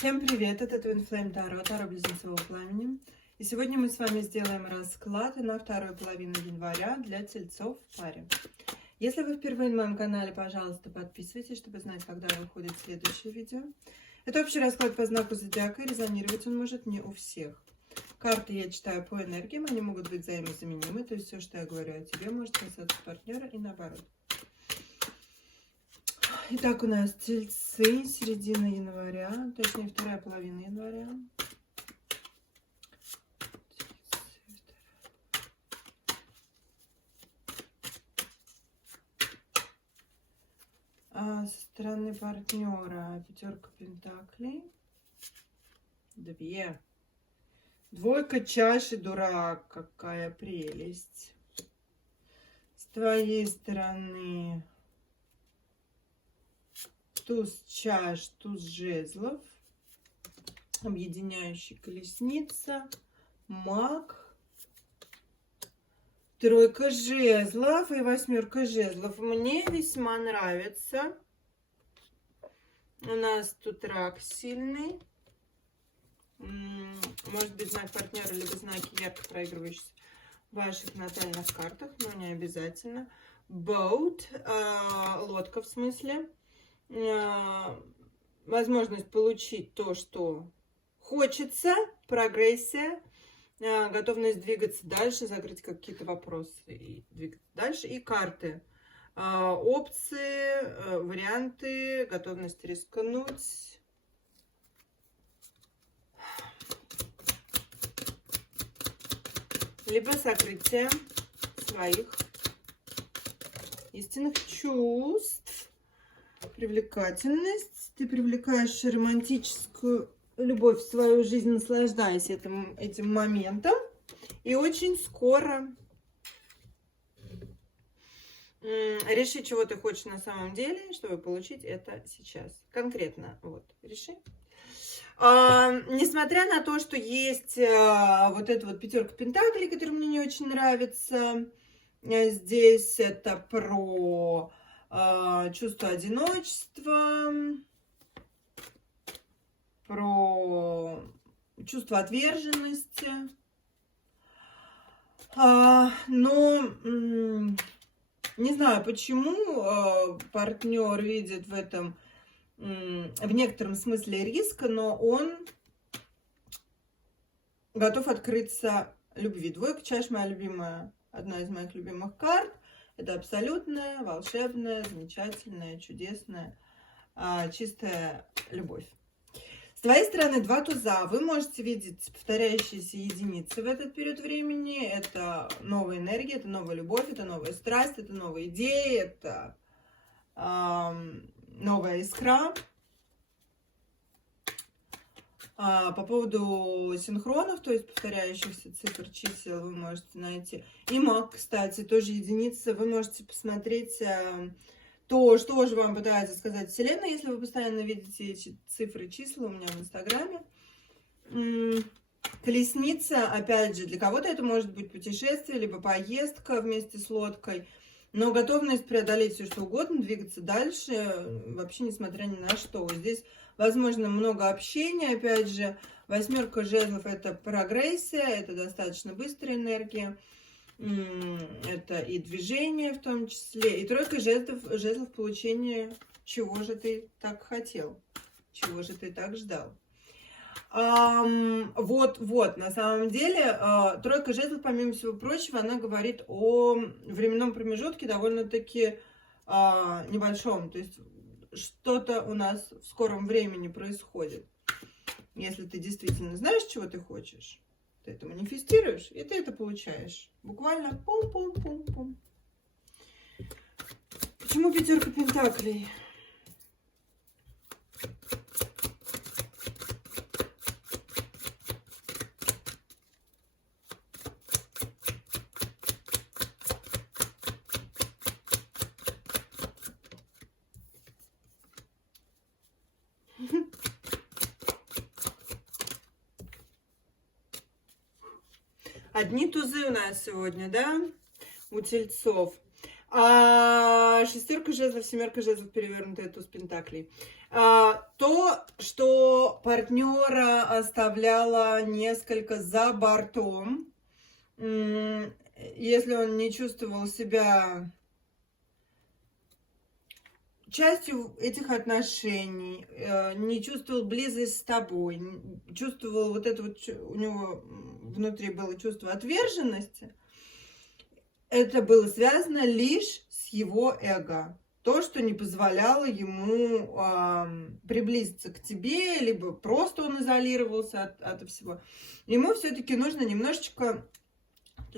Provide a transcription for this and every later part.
Всем привет, это Twin Flame Tarot, Таро Близнецового Пламени. И сегодня мы с вами сделаем расклад на вторую половину января для тельцов в паре. Если вы впервые на моем канале, пожалуйста, подписывайтесь, чтобы знать, когда выходит следующее видео. Это общий расклад по знаку зодиака, и резонировать он может не у всех. Карты я читаю по энергиям, они могут быть взаимозаменимы, то есть все, что я говорю о тебе, может касаться партнера и наоборот. Итак, у нас тельцы, середина января, точнее вторая половина января. Со стороны партнера пятерка пентаклей, двойка чаш и дурак, какая прелесть. С твоей стороны туз чаш, туз жезлов, объединяющая колесница, маг, тройка жезлов и восьмерка жезлов. Мне весьма нравится. У нас тут рак сильный. Может быть, знак партнера, либо знаки ярко проигрывающиеся в ваших натальных картах, но не обязательно. Boat, лодка в смысле. Возможность получить то, что хочется, прогрессия, готовность двигаться дальше, закрыть какие-то вопросы и двигаться дальше. И карты, опции, варианты, готовность рискнуть. Либо сокрытие своих истинных чувств. Привлекательность. Ты привлекаешь романтическую любовь в свою жизнь, наслаждаясь этим моментом. И очень скоро реши, чего ты хочешь на самом деле, чтобы получить это сейчас. Конкретно вот реши. Несмотря на то, что есть вот эта вот пятерка пентаклей, которая мне не очень нравится, здесь это про чувство одиночества, про чувство отверженности. Но не знаю, почему партнер видит в этом в некотором смысле риска, но он готов открыться любви. Двойка чаш моя любимая, одна из моих любимых карт. Это абсолютная, волшебная, замечательная, чудесная, чистая любовь. С твоей стороны два туза. Вы можете видеть повторяющиеся единицы в этот период времени. Это новая энергия, это новая любовь, это новая страсть, это новые идеи, это новая искра. По поводу синхронов, то есть повторяющихся цифр, чисел, вы можете найти. И маг, кстати, тоже единица. Вы можете посмотреть то, что же вам пытается сказать Вселенная, если вы постоянно видите эти цифры, числа у меня в Инстаграме. Колесница, опять же, для кого-то это может быть путешествие, либо поездка вместе с лодкой. Но готовность преодолеть все, что угодно, двигаться дальше, вообще несмотря ни на что. Здесь, возможно, много общения, опять же. Восьмерка жезлов – это прогрессия, это достаточно быстрая энергия. Это и движение в том числе. И тройка жезлов получение, чего же ты так хотел, чего же ты так ждал. Вот, на самом деле, тройка жезлов, помимо всего прочего, она говорит о временном промежутке довольно-таки небольшом. То есть что-то у нас в скором времени происходит. Если ты действительно знаешь, чего ты хочешь, ты это манифестируешь, и ты это получаешь. Буквально пум-пум-пум-пум. Почему пятерка пентаклей? Одни тузы у нас сегодня, да, у тельцов. Шестерка жезлов, семерка жезлов, перевернутая туз пентаклей. То, что партнера оставляло несколько за бортом, если он не чувствовал себя частью этих отношений, не чувствовал близость с тобой, чувствовал вот это вот, у него внутри было чувство отверженности, это было связано лишь с его эго. То, что не позволяло ему приблизиться к тебе, либо просто он изолировался от всего. Ему все-таки нужно немножечко,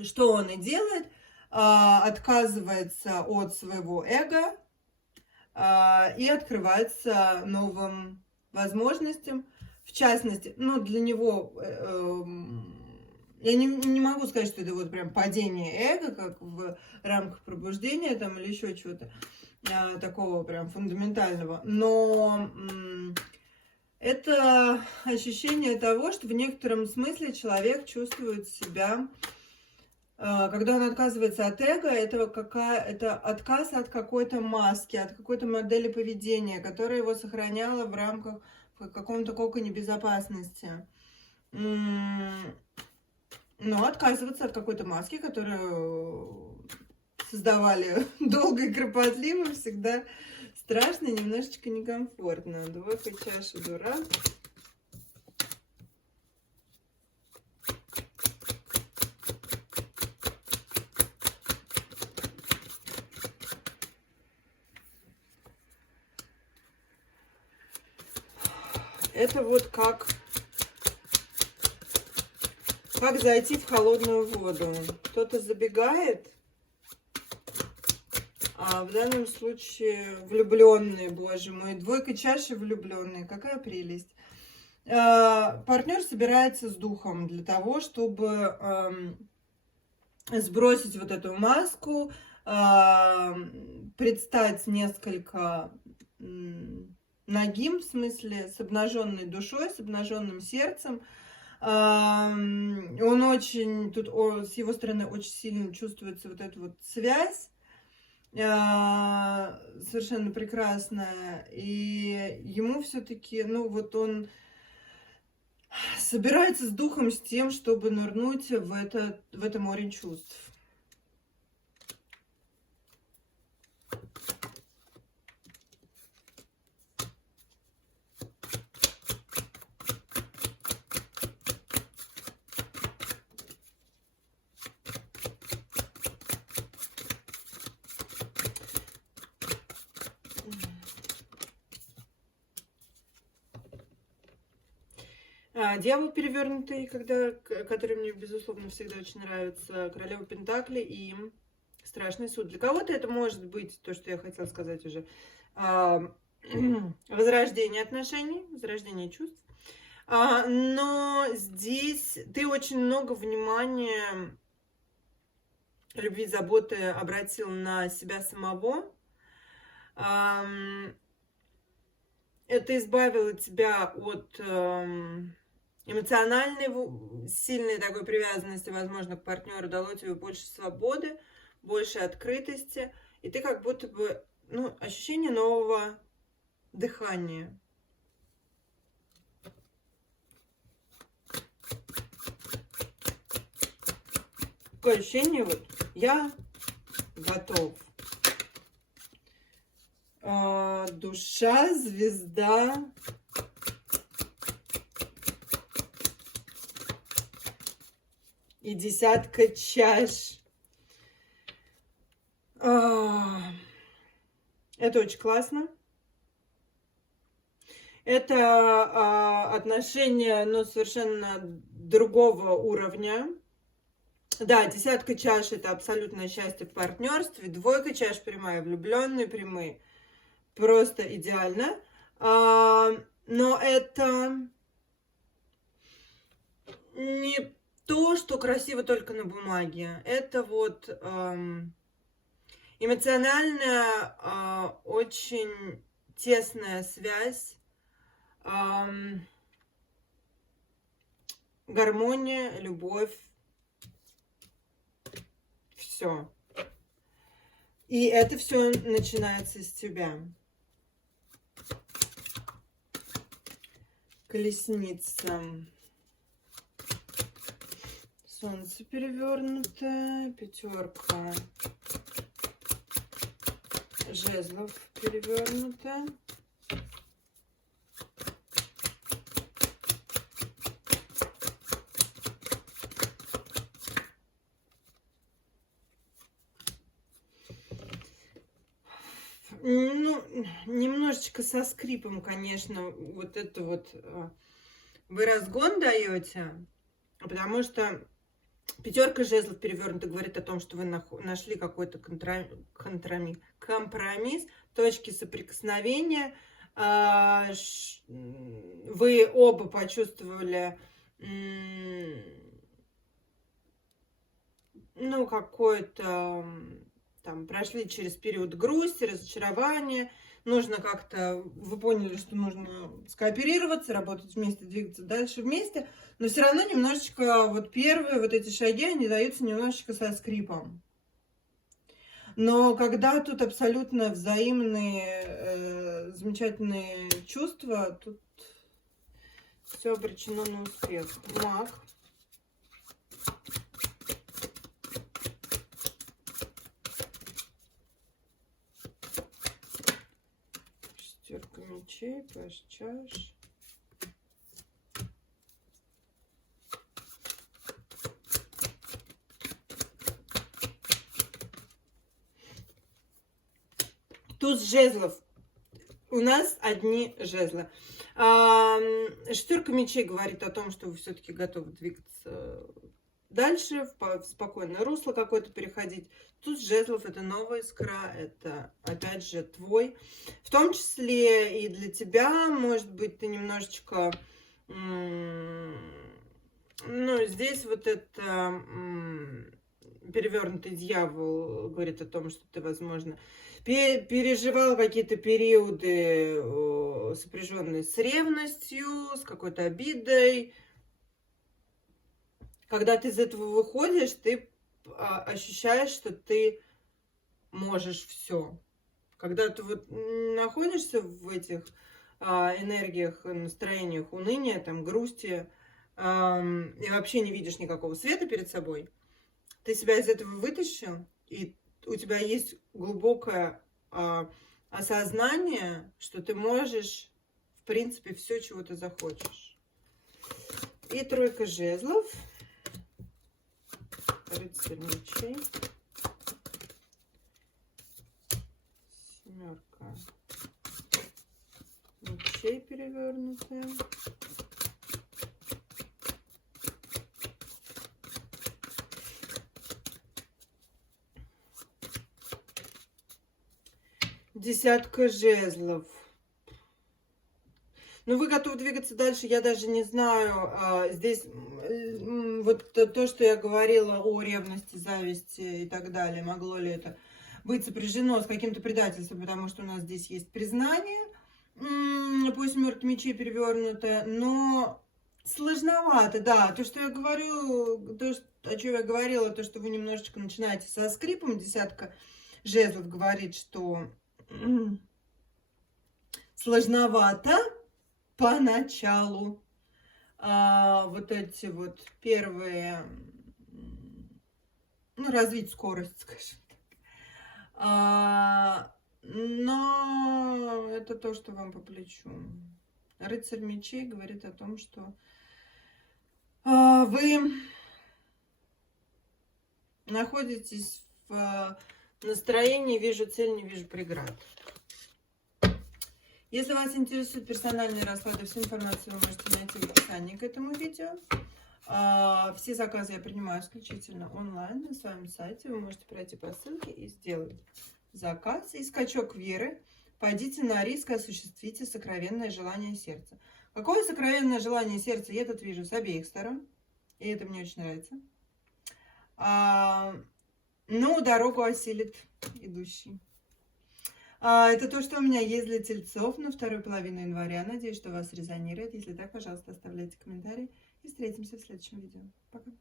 что он и делает, отказывается от своего эго и открывается новым возможностям. В частности, ну, для него, я не могу сказать, что это вот прям падение эго, как в рамках пробуждения там или еще чего-то такого прям фундаментального, но это ощущение того, что в некотором смысле человек чувствует себя, когда он отказывается от эго, это отказ от какой-то маски, от какой-то модели поведения, которая его сохраняла в рамках каком-то коконе безопасности. Но отказываться от какой-то маски, которую создавали долго и кропотливо, всегда страшно и немножечко некомфортно. Двойка чаши, дурак. Это вот как зайти в холодную воду. Кто-то забегает, а в данном случае влюбленные, боже мой, двойка чаши, влюбленные, какая прелесть. Партнер собирается с духом для того, чтобы сбросить вот эту маску, предстать несколько нагим, в смысле, с обнаженной душой, с обнаженным сердцем. Он очень, тут с его стороны очень сильно чувствуется вот эта вот связь, совершенно прекрасная, и ему все-таки, ну вот он собирается с духом, с тем, чтобы нырнуть в это море чувств. Дьявол перевернутый, который мне, безусловно, всегда очень нравится. Королева Пентакли и Страшный суд. Для кого-то это может быть то, что я хотела сказать уже. Возрождение отношений, возрождение чувств. Но здесь ты очень много внимания, любви, заботы обратил на себя самого. Это избавило тебя от эмоциональной сильной такой привязанности, возможно, к партнеру, дало тебе больше свободы, больше открытости, и ты как будто бы, ну, ощущение нового дыхания. Такое ощущение, вот, я готов. Душа, звезда. И десятка чаш. Это очень классно. Это отношения, но совершенно другого уровня. Да, десятка чаш — это абсолютное счастье в партнерстве. Двойка чаш прямая, влюбленные прямые. Просто идеально. Но это не то, что красиво только на бумаге. Это вот эмоциональная, очень тесная связь, гармония, любовь, все. И это все начинается с тебя. Колесница. Солнце перевернутое. Пятерка жезлов перевернутая. Ну, немножечко со скрипом, конечно, вот это вот вы разгон даете, потому что пятерка жезлов перевернута говорит о том, что вы нашли какой-то компромисс, точки соприкосновения. Вы оба почувствовали, ну, какое-то там, прошли через период грусти, разочарования. Нужно как-то, вы поняли, что нужно скооперироваться, работать вместе, двигаться дальше вместе. Но все равно немножечко вот первые вот эти шаги, они даются немножечко со скрипом. Но когда тут абсолютно взаимные, замечательные чувства, тут все обречено на успех. Маг. Шестерка мечей, паш чаш. Туз жезлов. У нас одни жезлы. Шестерка мечей говорит о том, что вы все-таки готовы двигаться дальше, в спокойное русло какое-то переходить. Туз жезлов — это новая искра, это, опять же, твой. В том числе и для тебя, может быть, ты немножечко... Ну, здесь вот это перевернутый дьявол говорит о том, что ты, возможно, переживал какие-то периоды, сопряженные с ревностью, с какой-то обидой. Когда ты из этого выходишь, ты ощущаешь, что ты можешь все. Когда ты вот находишься в этих энергиях, настроениях уныния, там, грусти, и вообще не видишь никакого света перед собой, ты себя из этого вытащил, и у тебя есть глубокое осознание, что ты можешь, в принципе, все, чего ты захочешь. И тройка жезлов. Рыцарь мечей. Семерка мечей перевернутая. Десятка жезлов. Ну, вы готовы двигаться дальше, я даже не знаю. Здесь вот то, что я говорила о ревности, зависти и так далее, могло ли это быть сопряжено с каким-то предательством, потому что у нас здесь есть признание, пусть семерка мечей перевернутая, но сложновато, да. То, что я говорю, то, о чем я говорила, то, что вы немножечко начинаете со скрипом, десятка жезлов говорит, что сложновато поначалу. Вот эти вот первые, ну, развить скорость, скажем так. Но это то, что вам по плечу. Рыцарь мечей говорит о том, что вы находитесь в настроении «вижу цель, не вижу преград». Если вас интересуют персональные расклады, всю информацию вы можете найти в описании к этому видео. Все заказы я принимаю исключительно онлайн на своем сайте. Вы можете пройти по ссылке и сделать заказ. И скачок веры. Пойдите на риск, осуществите сокровенное желание сердца. Какое сокровенное желание сердца? Я тут вижу с обеих сторон. И это мне очень нравится. Ну, дорогу осилит идущий. Это то, что у меня есть для тельцов на вторую половину января. Надеюсь, что вас резонирует. Если так, пожалуйста, оставляйте комментарии. И встретимся в следующем видео. Пока.